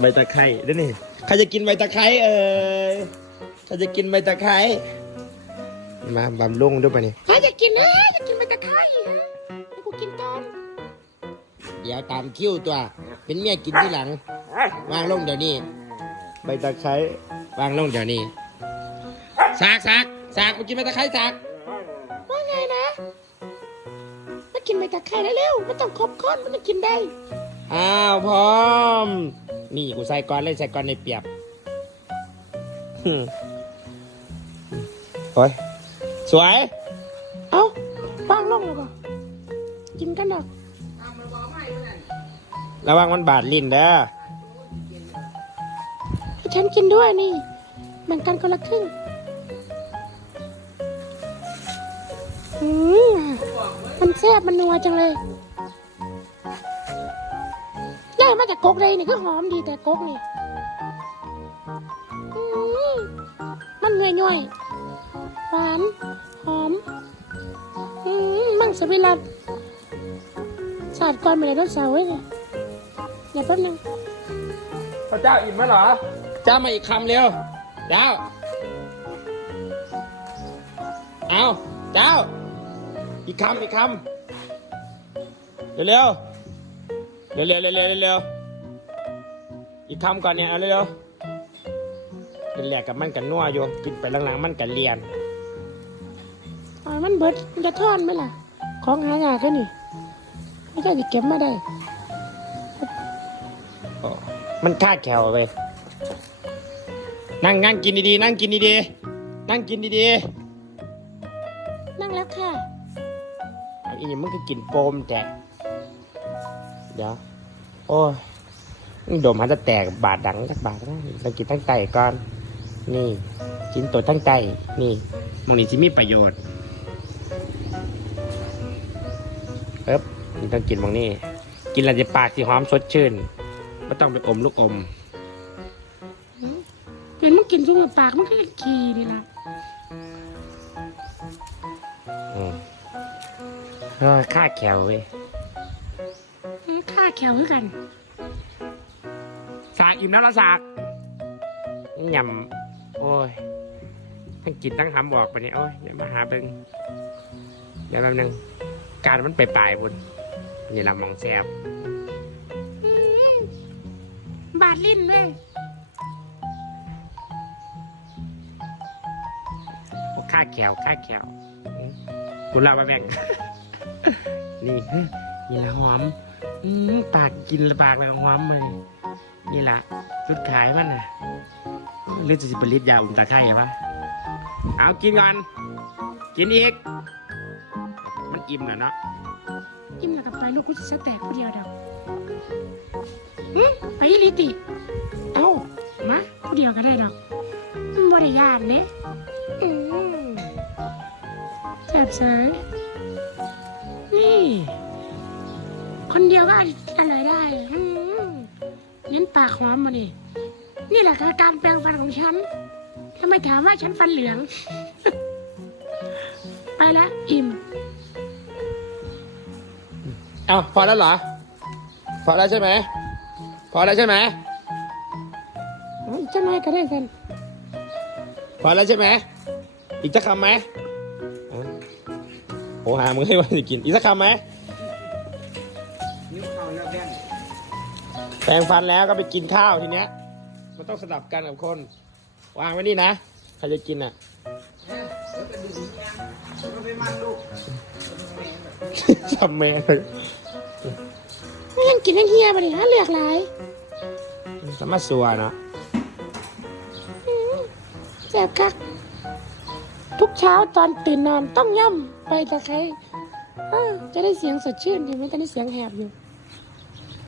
ใบตะไคร้เดี๋ยวนี่ใครจะกินใบตะไคร้เอ่ยใครจะกินใบตะไคร้มาบำรุงด้วยปะนี่ใครจะกินนะจะกินใบตะไคร้ฮะให้กูกินก่อนเดี๋ยวตามคิวตัว เป็นเมียกินที่หลัง วางลงเดี๋ยวนี้ ใบตะไคร้วางลงเดี๋ยวนี้สากสากสากมากินใบตะไคร้สากว่าไงนะมากินใบตะไคร้ได้เร็วไม่ต้องครบค้อนมันจะกินได้ อ้าวพร้อม นี่กูใส่ก้อนเลยใส่ก้อนในเปียบหึโอ้ยสวย เอ้าว่างลงแล้วก็กินกันดอกระวังมันบาดลิ้นเด้อให้ฉันกินด้วยนี่แบ่งกันคนละครึ่งอืมมันแซ่บมันนัวจังเลย ได้มาจากกกเลยนี่ก็หอมดีแต่กกนี่อืมมันย่อยๆหวานหอมอืมมังสวิรัตสาดก่อนมาเลยรถเสาร์เว้ยเนี่ยเดี๋ยวแป๊บนึงพระเจ้าอิ่มไหมเหรอ เจ้ามาอีกคำเร็ว เจ้า เอาเจ้า อีกคำอีกคำเร็วเร็ว เร็วเร็วเร็วเร็วเร็วอีกคำก่อนเนี่ยเอาเร็วๆเป็นแหลกกับมันกันนัวอยู่กินไปหลังๆมันกันเลียนอ่ามันเบิดมันจะทอนไหมล่ะ ของหายากแค่นี่ไม่ใช่จะเก็บมาได้โอ้มันคาดแขวไปนั่งนั่งกินดีๆนั่งกินดีๆนั่งกินดีนั่งแล้วค่ะๆอันนี้มันก็กินโปมแตกเดี๋ยว โอ้ยมึงดมมันจะแตกบาดดังสักบาดนะต้องกินทั้งไตก่อน นี่ กินตัวทั้งไตนี่มันนี่จะมีประโยชน์เอ๊บนี่ต้องกินมองนี่กินแล้วจะปากสีหอมสดชื่นไม่ต้องไปอมลูกอมเป็นมันกินซุ่มปากมันก็ยังขี้นี่ล่ะอืมเออค่าแขวเว้ยอืมค่า แขวคือกันสากอิ่มแล้วละสากยำโอ้ยทั้งกินทั้งหำบอกไปเนี่ยโอ้ยเดี๋ยวมาหาเบิ่งเดี๋ยวแป๊บนึงการมันไปปลายบุญนี่ละหมองแซบบาดลิ้นเว้ยค่าแขวค่าแขวอืมกูเล่าไปแบ่งนี่นี่ละหอม อืมปากกินละปากละหอมเลยนี่ละจุดขายมันน่ะหรือจะสิเป็นฤทธิ์ยาอุ่มตะไคร้ปะเอากินก่อนกินอีก มันอิ่มแล้วเนาะอิ่มแล้วกับไปลูกกูจะแตกผู้เดียวเดอกอืมไปลิติเอ้ามาผู้เดียวก็ได้ดอกมันบริยานเด้อืมแซ่บเสยนี่ คนเดียวก็อร่อยได้อืมเน้นปากหอมมาดินี่แหละคือการแปรงฟันของฉันทำไมถามว่าฉันฟันเหลือง ไปแล้วอิ่มเอาพอแล้วเหรอ พอแล้วใช่ไหม พอแล้วใช่ไหมเอาอีกเจ้าน้อยก็ได้กันพอแล้วใช่ไหม อีกสักคำไหมอะโอ้หามึงให้ว่าจะกิน อีกสักคำไหม แปรงฟันแล้วก็ไปกินข้าวทีเนี้ย มันต้องสลับกันกับคน วางไว้นี่นะ ใครจะกินอะเอ๊ะแล้วก็ดึงยางแล้วก็ไปมันลูกทำแมงเลยยังกินยังเฮียมาดิฮะเลือกหลายสามารถสัวเนาะแซ่บคัก ทุกเช้าตอนตื่นนอนต้องย่ำไปตะไคร้อ้าจะได้เสียงสดชื่นอยู่ไม่จะได้เสียงแหบอยู่